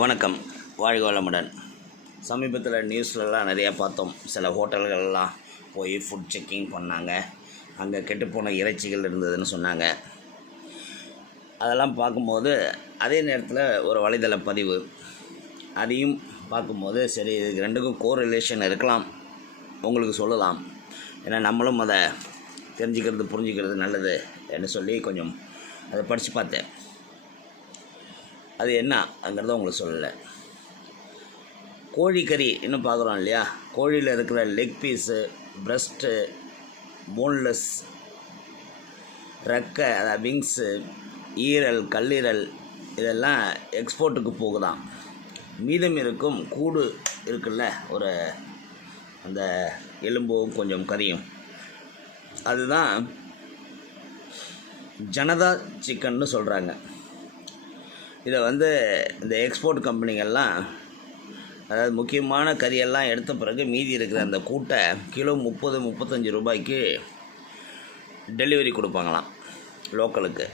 வணக்கம். வாழ்க வளமுடன். சமீபத்தில் நியூஸ்லலாம் நிறையா பார்த்தோம். சில ஹோட்டல்கள்லாம் போய் ஃபுட் செக்கிங் பண்ணாங்க. அங்கே கெட்டுப்போன இறைச்சிகள் இருந்ததுன்னு சொன்னாங்க. அதெல்லாம் பார்க்கும்போது அதே நேரத்தில் ஒரு வலைதள பதிவு. அதையும் பார்க்கும்போது சரி இதுக்கு ரெண்டுக்கும் கோ ரிலேஷன் இருக்கலாம். உங்களுக்கு சொல்லலாம். ஏன்னா நம்மளும் அதை தெரிஞ்சுக்கிறது புரிஞ்சுக்கிறது நல்லது என்று சொல்லி கொஞ்சம் அதை படித்து பார்த்தேன். அது என்ன அங்கிறத உங்களுக்கு சொல்லலை. கோழிக்கறி இன்னும் பார்க்குறோம் இல்லையா? கோழியில் இருக்கிற லெக் பீஸு பிரஸ்ட்டு போன்லெஸ் ரெக்கை அதாவது விங்ஸு ஈரல் கல்லீரல் இதெல்லாம் எக்ஸ்போர்ட்டுக்கு போகுதான் மீதம் இருக்கும் கூடு இருக்குல்ல ஒரு அந்த எலும்பும் கொஞ்சம் கறியும். அதுதான் ஜனதா சிக்கன்னு சொல்கிறாங்க இதை வந்து இந்த எக்ஸ்போர்ட் கம்பெனிகள்லாம் அதாவது முக்கியமான கறியெல்லாம் எடுத்த பிறகு மீதி இருக்கிற அந்த கூட்டை கிலோ முப்பது முப்பத்தஞ்சு ரூபாய்க்கு டெலிவரி கொடுப்பாங்களாம் லோக்கலுக்கு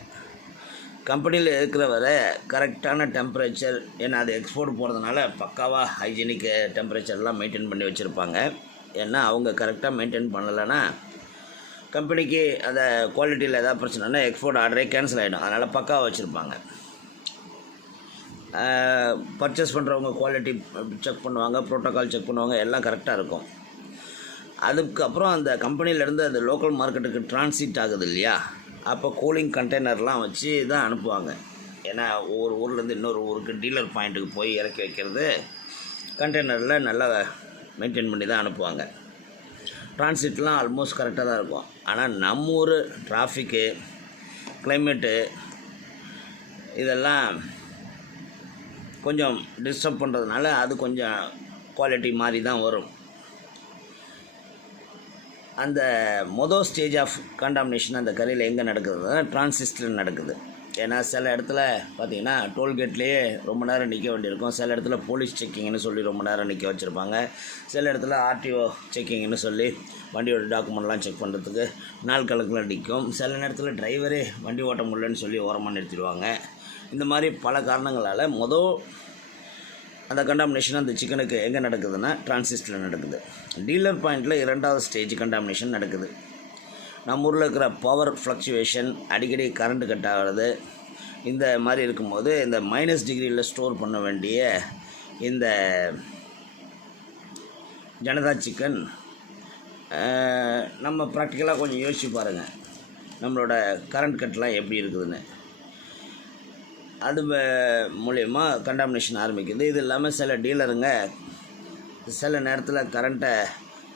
கம்பெனியில் இருக்கிற வரை கரெக்டான டெம்பரேச்சர் ஏன்னா அது எக்ஸ்போர்ட் போகிறதுனால பக்காவாக ஹைஜீனிக் டெம்பரேச்சர்லாம் மெயின்டைன் பண்ணி வச்சுருப்பாங்க. ஏன்னா அவங்க கரெக்டாக மெயின்டைன் பண்ணலைன்னா கம்பெனிக்கு அந்த குவாலிட்டியில் ஏதாவது பிரச்சனைனா எக்ஸ்போர்ட் ஆர்டரே கேன்சல் ஆகிடும் அதனால் பக்காவாக வச்சுருப்பாங்க. பர்ச்சேஸ் பண்ணுறவங்க குவாலிட்டி செக் பண்ணுவாங்க ப்ரோட்டோக்கால் செக் பண்ணுவாங்க எல்லாம் கரெக்டாக இருக்கும். அதுக்கப்புறம் அந்த கம்பெனியிலேருந்து அந்த லோக்கல் மார்க்கெட்டுக்கு டிரான்சிட் ஆகுது இல்லையா? அப்போ கூலிங் கண்டெய்னர்லாம் வச்சு தான் அனுப்புவாங்க. ஏன்னா ஒவ்வொரு ஊர்லேருந்து இன்னொரு ஊருக்கு டீலர் பாயிண்ட்டுக்கு போய் இறக்கி வைக்கிறது கண்டெய்னரில் நல்லா மெயின்டைன் பண்ணி தான் அனுப்புவாங்க. டிரான்சிட்லாம் ஆல்மோஸ்ட் கரெக்டாக தான் இருக்கும். ஆனால் நம்ம ஊர் டிராஃபிக்கு கிளைமேட்டு இதெல்லாம் கொஞ்சம் டிஸ்டர்ப் பண்ணுறதுனால அது கொஞ்சம் குவாலிட்டி மாதிரி தான் வரும். அந்த மொதல் ஸ்டேஜ் ஆஃப் கண்டாமினேஷன் அந்த கரையில் எங்கே நடக்குதுன்னா டிரான்சிஸ்டர் நடக்குது. ஏன்னா சில இடத்துல பார்த்தீங்கன்னா டோல்கேட்லேயே ரொம்ப நேரம் நிற்க வேண்டியிருக்கும். சில இடத்துல போலீஸ் செக்கிங்னு சொல்லி ரொம்ப நேரம் நிற்க வச்சுருப்பாங்க. சில இடத்துல ஆர்டிஓ செக்கிங்னு சொல்லி வண்டியோட டாக்குமெண்ட்லாம் செக் பண்ணுறதுக்கு நாள் கணக்கில் நிற்கும் சில நேரத்தில் டிரைவரே வண்டி ஓட்ட முடியலன்னு சொல்லி ஓரமாக நிறுத்திடுவாங்க. இந்த மாதிரி பல காரணங்களால் மொதல் அந்த கண்டாமினேஷன் அந்த சிக்கனுக்கு எங்கே நடக்குதுன்னா டிரான்சிஸ்டரில் நடக்குது. டீலர் பாயிண்டில் இரண்டாவது ஸ்டேஜ் கண்டாமினேஷன் நடக்குது. நம்ம ஊரில் இருக்கிற பவர் ஃப்ளக்சுவேஷன் அடிக்கடி கரண்ட் கட் ஆகிறது இந்த மாதிரி இருக்கும்போது இந்த மைனஸ் டிகிரியில் ஸ்டோர் பண்ண வேண்டிய இந்த ஜனதா சிக்கன் நம்ம ப்ராக்டிக்கலாக கொஞ்சம் யோசிச்சு பாருங்கள் நம்மளோட கரண்ட் கட்லாம் எப்படி இருக்குதுன்னு. அது மூலயமா கண்டாமினேஷன் ஆரம்பிக்குது. இது இல்லாமல் சில டீலருங்க சில நேரத்தில் கரண்ட்டை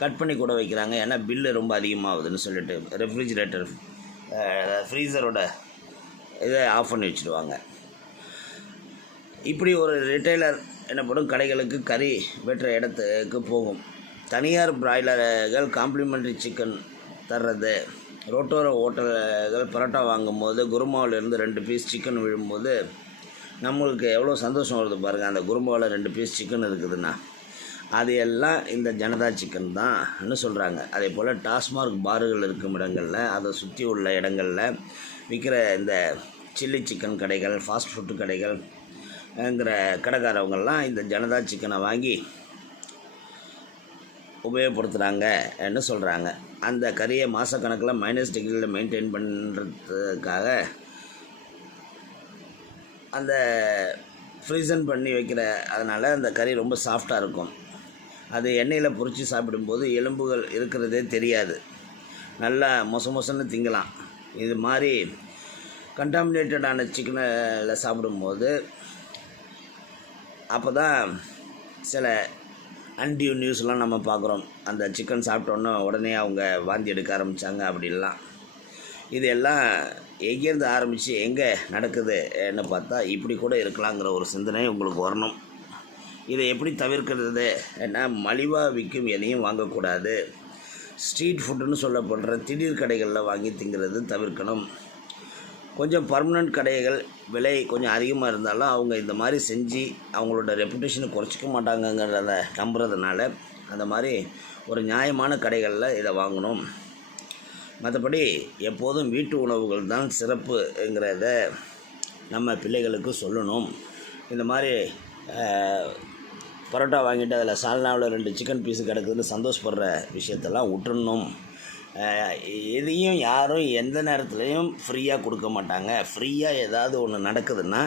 கட் பண்ணி கூட வைக்கிறாங்க. ஏன்னா பில்லு ரொம்ப அதிகமாகுதுன்னு சொல்லிட்டு ரெஃப்ரிஜிரேட்டர் ஃப்ரீசரோட இதை ஆஃப் பண்ணி வச்சுருவாங்க. இப்படி ஒரு ரிட்டைலர் எனப்படும் கடைகளுக்கு கறி வெட்டுற இடத்துக்கு போகும். தனியார் பிராய்லர்கள் காம்ப்ளிமெண்ட்ரி சிக்கன் தர்றது ரோட்டோர ஹோட்டல்கள் பரோட்டா வாங்கும்போது குருமாவிலேருந்து ரெண்டு பீஸ் சிக்கன் விழும்போது நம்மளுக்கு எவ்வளோ சந்தோஷம் வருது பாருங்கள் அந்த குருமாவில் ரெண்டு பீஸ் சிக்கன் இருக்குதுன்னா அது எல்லாம் இந்த ஜனதா சிக்கன் தான்னு சொல்கிறாங்க அதே போல் டாஸ்மார்க் பார்கள் இருக்கும் இடங்களில் அதை சுற்றி உள்ள இடங்களில் விற்கிற இந்த சில்லி சிக்கன் கடைகள் ஃபாஸ்ட் ஃபுட்டு கடைகள்ங்கிற கடைக்காரவங்கெல்லாம் இந்த ஜனதா சிக்கனை வாங்கி உபயோகப்படுத்துகிறாங்கன்னு சொல்கிறாங்க அந்த கறியை மாதக்கணக்கில் மைனஸ் டிகிரியில் மெயின்டைன் பண்ணுறதுக்காக அந்த ஃப்ரீசன் பண்ணி வைக்கிற அதனால் அந்த கறி ரொம்ப சாஃப்டாக இருக்கும். அது எண்ணெயில் பொரித்து சாப்பிடும்போது எலும்புகள் இருக்கிறதே தெரியாது. நல்லா மொச மொசன்னு திங்கலாம். இது மாதிரி கண்டாமினேட்டடான சிக்கனில் சாப்பிடும்போது அப்போ தான் சில அன்டியூ நியூஸ்லாம் நம்ம பார்க்குறோம். அந்த சிக்கன் சாப்பிட்டோன்னே உடனே அவங்க வாந்தி எடுக்க ஆரம்பித்தாங்க அப்படிலாம் இது எல்லாம் எங்கேருந்து ஆரம்பித்து எங்கே நடக்குதுன்னு பார்த்தா இப்படி கூட இருக்கலாங்கிற ஒரு சிந்தனை உங்களுக்கு வரணும். இதை எப்படி தவிர்க்கிறது? ஏன்னா மலிவாக விற்கும் எதையும் வாங்கக்கூடாது. ஸ்ட்ரீட் ஃபுட்டுன்னு சொல்லப்படுற திடீர் கடைகளில் வாங்கி திங்கிறது தவிர்க்கணும். கொஞ்சம் பர்மனண்ட் கடைகள் விலை கொஞ்சம் அதிகமாக இருந்தாலும் அவங்க இந்த மாதிரி செஞ்சு அவங்களோட ரெப்புடேஷனை குறைச்சிக்க மாட்டாங்கங்கிறத நம்புறதுனால அந்த மாதிரி ஒரு நியாயமான கடைகளில் இதை வாங்கணும். மற்றபடி எப்போதும் வீட்டு உணவுகள் தான் சிறப்புங்கிறத நம்ம பிள்ளைகளுக்கு சொல்லணும். இந்த மாதிரி பரோட்டா வாங்கிட்டு அதில் சால்னாவில் ரெண்டு சிக்கன் பீஸு கிடக்குதுன்னு சந்தோஷப்படுற விஷயத்தெல்லாம் விட்டுறணும் எதையும் யாரும் எந்த நேரத்துலையும் ஃப்ரீயாக கொடுக்க மாட்டாங்க. ஃப்ரீயாக ஏதாவது ஒன்று நடக்குதுன்னா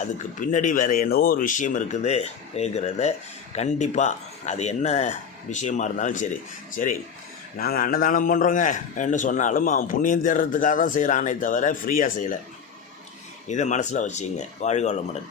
அதுக்கு பின்னாடி வேறு என்னவோ ஒரு விஷயம் இருக்குது இருக்கிறத கண்டிப்பாக அது என்ன விஷயமா இருந்தாலும் சரி. சரி நாங்கள் அன்னதானம் பண்ணுறோங்க என்று சொன்னாலும் அவன் புண்ணியம் தேடுறதுக்காக தான் செய்கிறானே தவிர ஃப்ரீயாக செய்யலை. இதை மனசில் வச்சுங்க வாழ்க வளமுடன்.